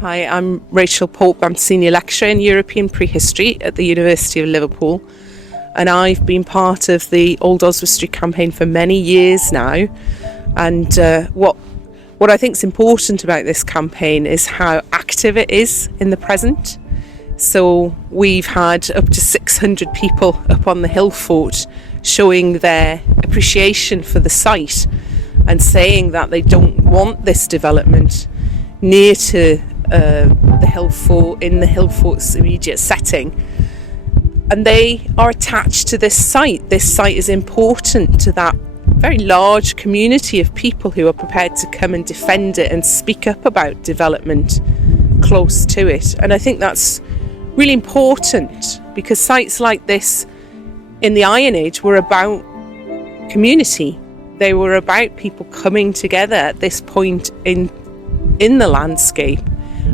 Hi, I'm Rachael Pope. I'm Senior Lecturer in European Prehistory at the University of Liverpool, and I've been part of the Old Oswestry campaign for many years now. And what I think is important about this campaign is how active it is in the present. So we've had up to 600 people up on the Hillfort showing their appreciation for the site and saying that they don't want this development near to the Hillfort, in the Hillfort's immediate setting. And they are attached to this site. This site is important to that very large community of people who are prepared to come and defend it and speak up about development close to it. And I think that's really important, because sites like this in the Iron Age were about community. They were about people coming together at this point in the landscape,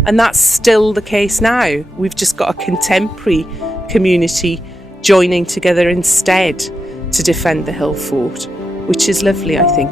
and that's still the case now. We've just got a contemporary community joining together instead to defend the Hillfort, which is lovely, I think.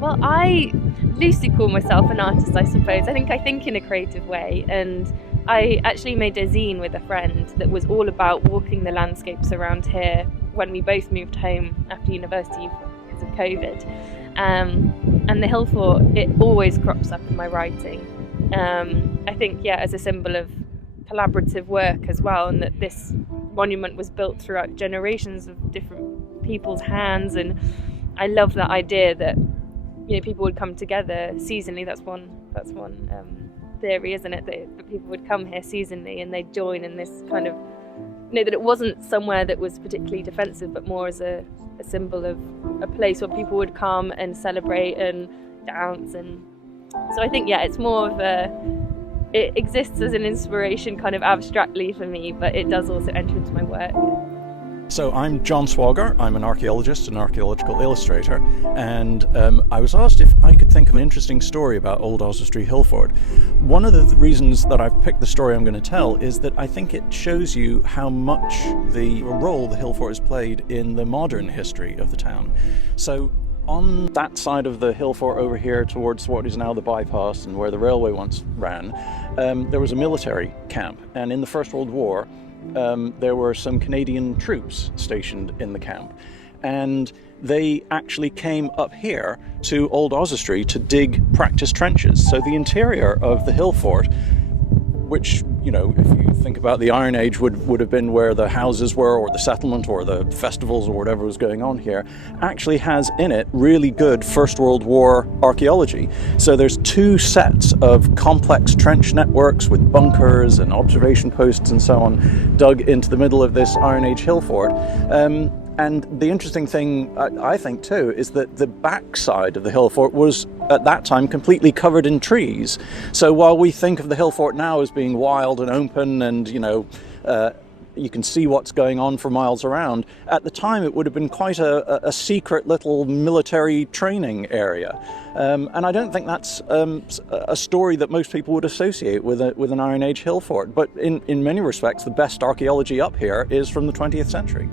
Well, I loosely call myself an artist, I suppose. I think in a creative way, and I actually made a zine with a friend that was all about walking the landscapes around here when we both moved home after university because of COVID. And the Hillfort, it always crops up in my writing. I think, as a symbol of collaborative work as well, and that this monument was built throughout generations of different people's hands. And I love that idea that people would come together seasonally. That's one theory, isn't it? That people would come here seasonally and they'd join in this kind of, that it wasn't somewhere that was particularly defensive, but more as a symbol of a place where people would come and celebrate and dance. And so I think, it's more of it exists as an inspiration kind of abstractly for me, but it does also enter into my work. So I'm John Swogger. I'm an archaeologist and archaeological illustrator, and I was asked if I could think of an interesting story about Old Oswestry Hillfort. One of the reasons that I've picked the story I'm going to tell is that I think it shows you how much the role the Hillfort has played in the modern history of the town. So on that side of the Hillfort over here towards what is now the bypass and where the railway once ran, there was a military camp, and in the First World War there were some Canadian troops stationed in the camp, and they actually came up here to Old Oswestry to dig practice trenches. So the interior of the Hillfort, which, if you think about the Iron Age, would have been where the houses were, or the settlement, or the festivals, or whatever was going on here, actually has in it really good First World War archaeology. So there's two sets of complex trench networks with bunkers and observation posts and so on dug into the middle of this Iron Age Hillfort. And the interesting thing, I think too, is that the backside of the Hillfort was at that time completely covered in trees. So while we think of the Hillfort now as being wild and open and, you can see what's going on for miles around, at the time it would have been quite a secret little military training area. And I don't think that's a story that most people would associate with an Iron Age Hillfort. But in many respects, the best archaeology up here is from the 20th century.